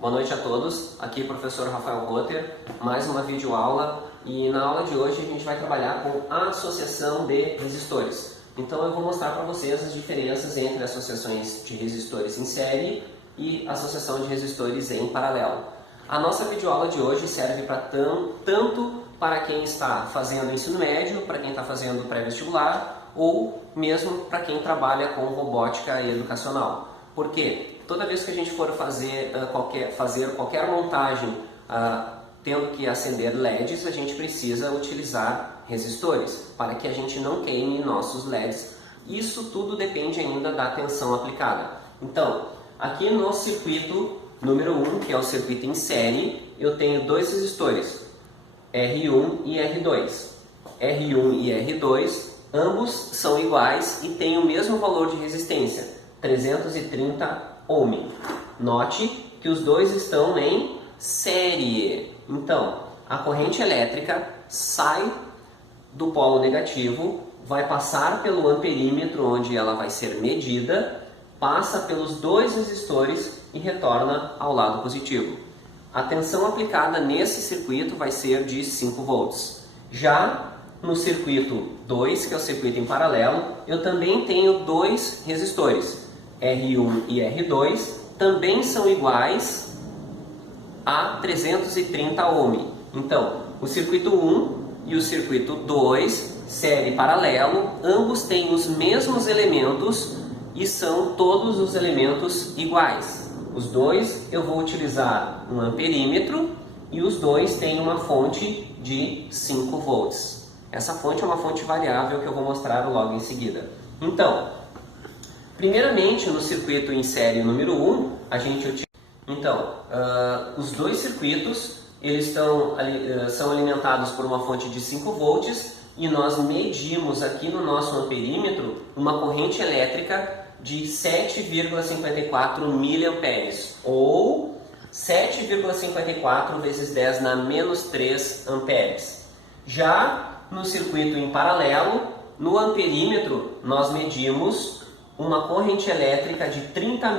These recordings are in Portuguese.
Boa noite a todos, aqui é o professor Rafael Rotter, mais uma videoaula, e na aula de hoje a gente vai trabalhar com a associação de resistores. Então eu vou mostrar para vocês as diferenças entre associações de resistores em série e associação de resistores em paralelo. A nossa videoaula de hoje serve para tanto para quem está fazendo ensino médio, para quem está fazendo pré-vestibular ou mesmo para quem trabalha com robótica educacional. Por quê? Toda vez que a gente for fazer qualquer montagem tendo que acender LEDs, a gente precisa utilizar resistores para que a gente não queime nossos LEDs. Isso tudo depende ainda da tensão aplicada. Então, aqui no circuito número 1, que é o circuito em série, eu tenho dois resistores, R1 e R2. R1 e R2, ambos são iguais e têm o mesmo valor de resistência, 330 ohm. Note que os dois estão em série. Então, a corrente elétrica sai do polo negativo, vai passar pelo amperímetro onde ela vai ser medida, passa pelos dois resistores e retorna ao lado positivo. A tensão aplicada nesse circuito vai ser de 5 volts. Já no circuito 2, que é o circuito em paralelo, eu também tenho dois resistores, R1 e R2, também são iguais a 330 ohm. Então, o circuito 1 e o circuito 2, série paralelo, ambos têm os mesmos elementos e são todos os elementos iguais. Os dois eu vou utilizar um amperímetro e os dois têm uma fonte de 5 volts. Essa fonte é uma fonte variável que eu vou mostrar logo em seguida. Então, primeiramente no circuito em série número 1, a gente utiliza... Então, os dois circuitos eles são alimentados por uma fonte de 5 volts e nós medimos aqui no nosso amperímetro uma corrente elétrica de 7,54 mA ou 7,54 vezes 10 na menos 3 amperes. Já no circuito em paralelo, no amperímetro, nós medimos uma corrente elétrica de 30 mA.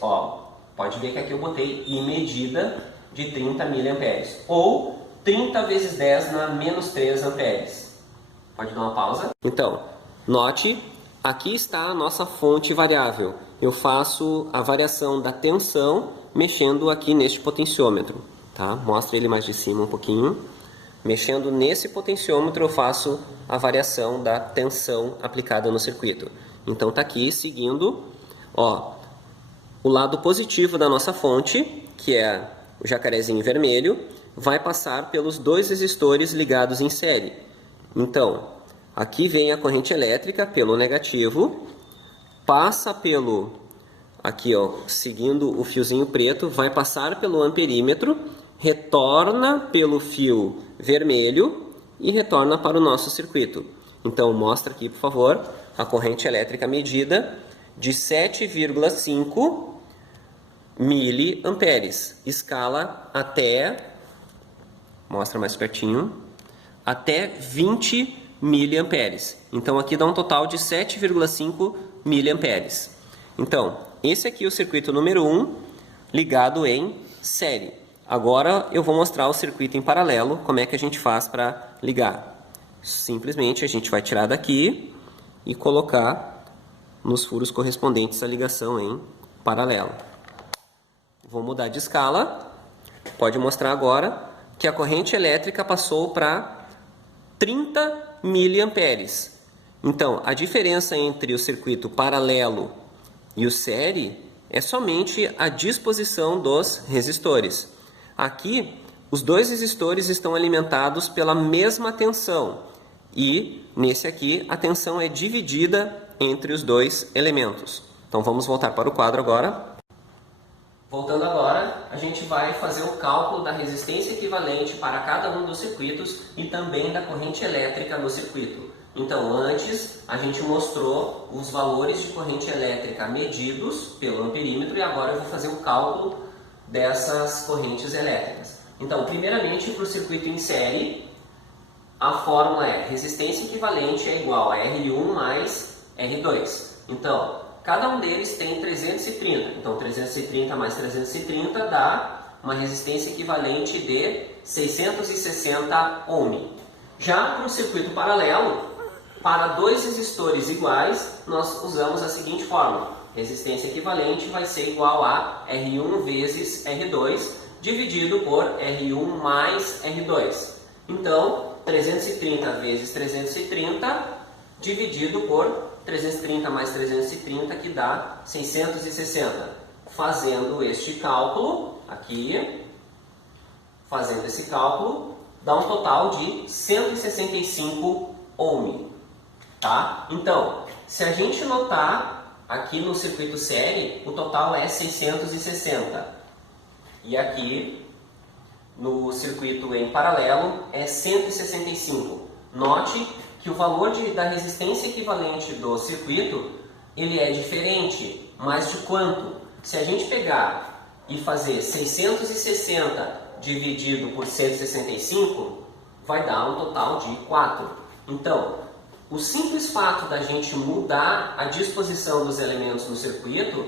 Ó, pode ver que aqui eu botei I medida de 30 mA ou 30 vezes 10 na menos 3 amperes. Pode dar uma pausa? Então, note, aqui está a nossa fonte variável. Eu faço a variação da tensão mexendo aqui neste potenciômetro. Tá? Mostra ele mais de cima um pouquinho. Mexendo nesse potenciômetro eu faço a variação da tensão aplicada no circuito. Então está aqui seguindo, ó, o lado positivo da nossa fonte, que é o jacarezinho vermelho, vai passar pelos dois resistores ligados em série. Então, aqui vem a corrente elétrica pelo negativo, passa pelo, aqui ó, seguindo o fiozinho preto, vai passar pelo amperímetro, retorna pelo fio vermelho e retorna para o nosso circuito. Então, mostra aqui, por favor, a corrente elétrica medida de 7,5 miliamperes. Escala até, mostra mais pertinho, até 20 miliamperes. Então, aqui dá um total de 7,5 miliamperes. Então, esse aqui é o circuito número 1 ligado em série. Agora eu vou mostrar o circuito em paralelo, como é que a gente faz para ligar. Simplesmente a gente vai tirar daqui e colocar nos furos correspondentes à ligação em paralelo. Vou mudar de escala. Pode mostrar agora que a corrente elétrica passou para 30 miliamperes. Então, a diferença entre o circuito paralelo e o série é somente a disposição dos resistores. Aqui, os dois resistores estão alimentados pela mesma tensão e, nesse aqui, a tensão é dividida entre os dois elementos. Então, vamos voltar para o quadro agora. Voltando agora, a gente vai fazer o cálculo da resistência equivalente para cada um dos circuitos e também da corrente elétrica no circuito. Então, antes, a gente mostrou os valores de corrente elétrica medidos pelo amperímetro e agora eu vou fazer o cálculo dessas correntes elétricas. Então, primeiramente, para o circuito em série, a fórmula é resistência equivalente é igual a R1 mais R2. Então, Cada um deles tem 330. Então 330 mais 330 dá uma resistência equivalente de 660 ohm. Já para o circuito paralelo, para dois resistores iguais, nós usamos a seguinte fórmula. Resistência equivalente vai ser igual a R1 vezes R2, dividido por R1 mais R2. Então, 330 vezes 330, dividido por 330 mais 330, que dá 660. Fazendo este cálculo, aqui, fazendo esse cálculo, dá um total de 165 ohm. Tá? Então, se a gente notar aqui no circuito série, o total é 660. E aqui no circuito em paralelo é 165. Note que o valor da resistência equivalente do circuito ele é diferente, mas de quanto? Se a gente pegar e fazer 660 dividido por 165, vai dar um total de 4. Então, o simples fato da gente mudar a disposição dos elementos no circuito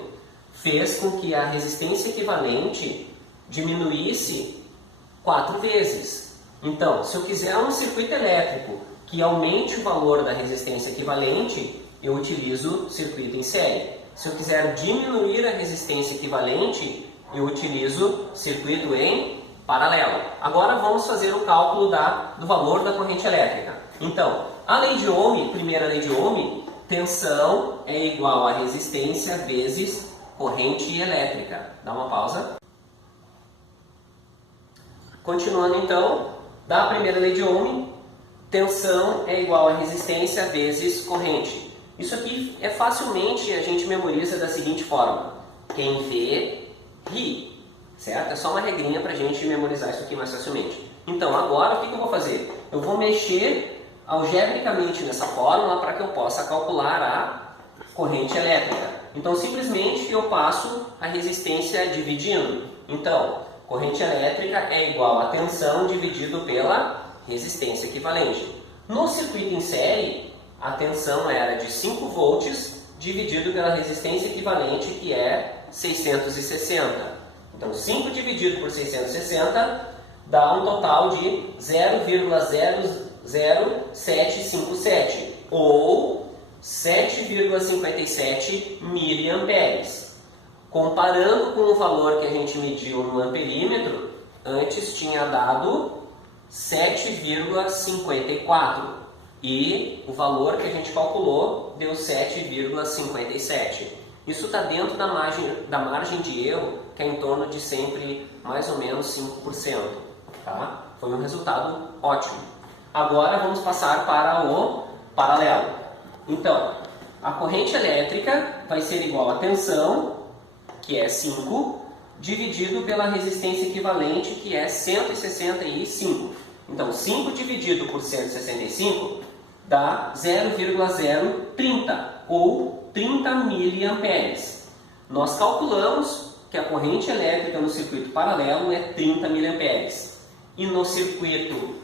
fez com que a resistência equivalente diminuísse 4 vezes. Então, se eu quiser um circuito elétrico que aumente o valor da resistência equivalente, eu utilizo circuito em série. Se eu quiser diminuir a resistência equivalente, eu utilizo circuito em paralelo. Agora vamos fazer o cálculo do valor da corrente elétrica. Então, a lei de Ohm, primeira lei de Ohm, tensão é igual a resistência vezes corrente elétrica. Dá uma pausa. Continuando então, da primeira lei de Ohm, tensão é igual a resistência vezes corrente. Isso aqui é facilmente a gente memoriza da seguinte forma. Quem vê, ri. Certo? É só uma regrinha para a gente memorizar isso aqui mais facilmente. Então, agora o que eu vou fazer? Eu vou mexer algebricamente nessa fórmula para que eu possa calcular a corrente elétrica. Então, simplesmente eu passo a resistência dividindo. Então, corrente elétrica é igual a tensão dividido pela resistência equivalente. No circuito em série, a tensão era de 5 volts dividido pela resistência equivalente, que é 660. Então, 5 dividido por 660 dá um total de 0,00757 ou 7,57 miliamperes. Comparando com o valor que a gente mediu no amperímetro, antes tinha dado 7,54 e o valor que a gente calculou deu 7,57. Isso está dentro da margem de erro, que é em torno de sempre mais ou menos 5%. Tá? Foi um resultado ótimo. Agora vamos passar para o paralelo. Então, a corrente elétrica vai ser igual a tensão, que é 5, dividido pela resistência equivalente, que é 165. Então, 5 dividido por 165 dá 0,030 ou 30 miliamperes. Nós calculamos que a corrente elétrica no circuito paralelo é 30 miliamperes. E no circuito,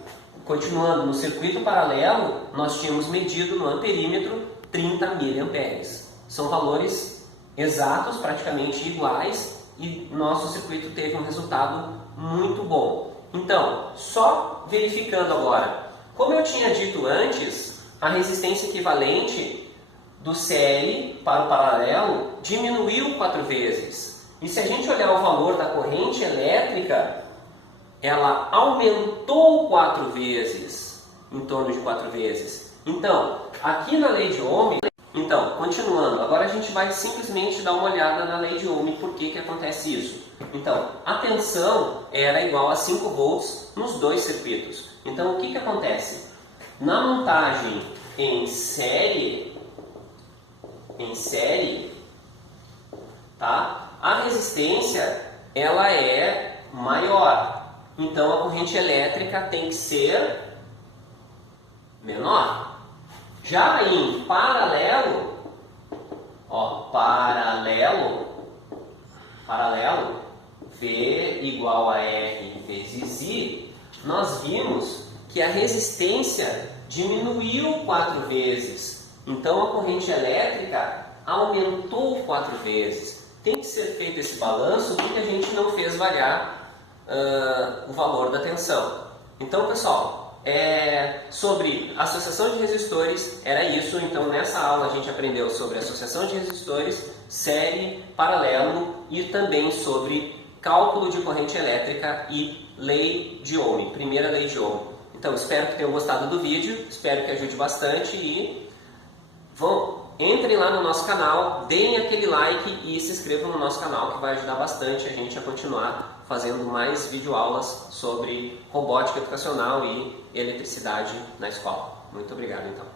continuando no circuito paralelo, nós tínhamos medido no amperímetro 30 miliamperes. São valores exatos, praticamente iguais, e nosso circuito teve um resultado muito bom. Então, só verificando agora, como eu tinha dito antes, a resistência equivalente do série para o paralelo diminuiu 4 vezes. E se a gente olhar o valor da corrente elétrica, ela aumentou 4 vezes, em torno de 4 vezes. Então, aqui na lei de Ohm, então, continuando, agora a gente vai simplesmente dar uma olhada na lei de Ohm, por que acontece isso. Então, a tensão era igual a 5 volts nos dois circuitos. Então, o que acontece? Na montagem em série, tá? A resistência ela é maior. Então, a corrente elétrica tem que ser menor. Já em paralelo, paralelo, V igual a R vezes I, nós vimos que a resistência diminuiu 4 vezes. Então, a corrente elétrica aumentou 4 vezes. Tem que ser feito esse balanço porque a gente não fez variar o valor da tensão. Então, pessoal, sobre associação de resistores, era isso. Então, nessa aula a gente aprendeu sobre associação de resistores, série, paralelo e também sobre cálculo de corrente elétrica e lei de Ohm, primeira lei de Ohm. Então, espero que tenham gostado do vídeo, espero que ajude bastante e entrem lá no nosso canal, deem aquele like e se inscrevam no nosso canal, que vai ajudar bastante a gente a continuar fazendo mais videoaulas sobre robótica educacional e eletricidade na escola. Muito obrigado, então.